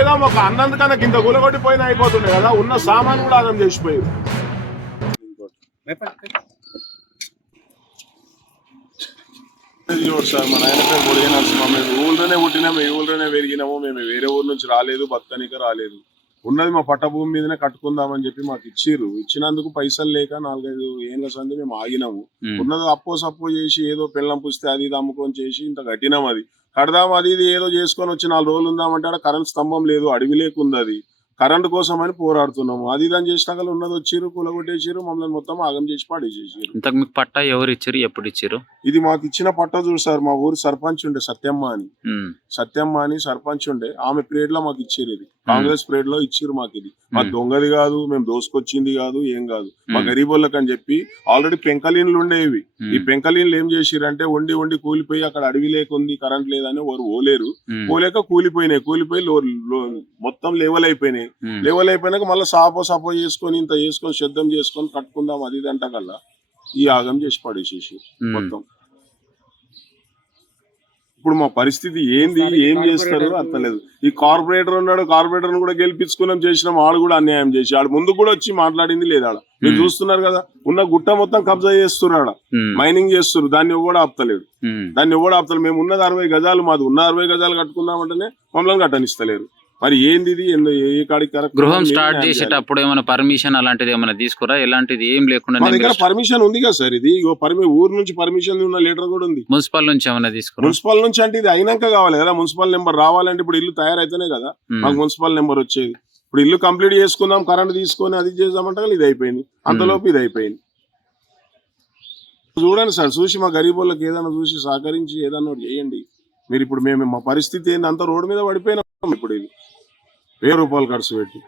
ఏదో ఒక అన్నందుకన్నా కింద గులగొట్టిపోయినా అయిపోతుండే కదా, ఉన్న సామాన్ కూడా ఆగం చేసిపోయింది. సార్ మా నాయన పేరు గొడిగే నరసింహ. మేము ఊళ్ళోనే పుట్టినాము, ఈ ఊళ్ళోనే పెరిగినాము. మేము వేరే ఊరు నుంచి రాలేదు, బతకనిక రాలేదు. ఉన్నది మా పట్ట భూమి మీదనే కట్టుకుందామని చెప్పి మాకు ఇచ్చినందుకు పైసలు లేక 4-5 ఏళ్ళ సంది మేము ఆగినాము. ఉన్నది అప్పో సప్పో చేసి ఏదో పెళ్ళం పుస్తే అది ఇది అమ్ముకొని చేసి ఇంత కట్టినాం. అది కడదాం అది ఇది ఏదో చేసుకొని వచ్చి 4 రోజులు ఉందామంటే ఆడ కరెంట్ స్తంభం లేదు, అడవి లేకుంది. అది కరెంట్ కోసం అని పోరాడుతున్నాము. అది దాని చేసినాక ఉన్నది వచ్చిర్రు, కూలగొట్టేసిర్రు, మమ్మల్ని మొత్తం ఆగం చేసి పాడేసేసారు. ఇంతకు మీకు పట్టా ఎవరు ఇచ్చారు, ఎప్పుడు ఇచ్చారు? ఇది మాకు ఇచ్చిన పట్ట చూడు సార్, మా ఊరు సర్పంచ్ ఉండే సత్యమ్మ అని సర్పంచ్ ఉండే, ఆమె పీరియడ్ లో మాకు ఇచ్చారు. ఇది కాంగ్రెస్ పీరియడ్ లో ఇచ్చిర్రు మాకు. ఇది మా దొంగది కాదు, మేము దోసుకొచ్చింది కాదు, ఏం కాదు. మా గరీబోళ్ళకి అని చెప్పి ఆల్రెడీ పెంకలీన్లు ఉండేవి. ఈ పెంకలీన్లు ఏం చేసిరంటే వండి వండి కూలిపోయి అక్కడ అడవి లేకుంది, కరెంట్ లేదని ఎవరు పోలేక కూలిపోయినాయి. మొత్తం లెవెల్ అయిపోయినాయి. లెవెల్ అయిపోయినాక మళ్ళీ సాపో చేసుకొని ఇంత చేసుకొని శబ్దం చేసుకొని కట్టుకుందాం అది ఇది అంట కల్లా ఈ ఆగం చేసి పడేసేసి మొత్తం. ఇప్పుడు మా పరిస్థితి ఏంది, ఏం చేస్తారు అర్థలేదు. ఈ కార్పొరేటర్ ఉన్నాడు, కార్పొరేటర్ కూడా గెలిపించుకున్నాం, చేసినాం. ఆడు కూడా అన్యాయం చేసి ఆడు ముందు కూడా వచ్చి మాట్లాడింది లేదా. మీరు చూస్తున్నారు కదా, ఉన్న గుట్ట మొత్తం కబ్జా చేస్తున్నాడు, మైనింగ్ చేస్తున్నారు. దాన్ని ఎవడు ఆపుతలేడు. మేము ఉన్నది 60 గజాలు, మాది ఉన్న 60 గజాలు కట్టుకుందామంటేనే మమ్మల్ని కట్టనిస్తలేరు. మరి ఏంది ఇది, ఏ కాడికి కరెక్ట్? గృహం స్టార్ట్ చేసేటప్పుడు ఏమైనా పర్మిషన్ అలాంటిది ఏమైనా తీసుకురా? ఎలాంటిది ఏం లేకుండా మా దగ్గర పర్మిషన్ ఉంది కదా సార్. ఇది ఊరు నుంచి పర్మిషన్ ఉన్న లెటర్ కూడా ఉంది. మున్సిపల్ నుంచి ఏమైనా తీసుకురా? మున్సిపల్ నుంచి అంటే ఇది అయినాక కావాలి కదా, మున్సిపల్ నెంబర్ రావాలంటే. ఇప్పుడు ఇల్లు తయారైతేనే కదా మాకు మున్సిపల్ నెంబర్ వచ్చేది. ఇప్పుడు ఇల్లు కంప్లీట్ చేసుకుందాం, కరెంట్ తీసుకొని అది చేద్దామంటే ఇది అయిపోయింది, అంతలోపు ఇది అయిపోయింది. చూడండి సార్, చూసి మా గరీబోళ్ళకి ఏదైనా చూసి సహకరించి ఏదన్నా చేయండి మీరు. ఇప్పుడు మా పరిస్థితి ఏంది, అంతా రోడ్డు మీద పడిపోయినాం. ఇప్పుడు ఇది 1000 రూపాయలు ఖర్చు పెట్టి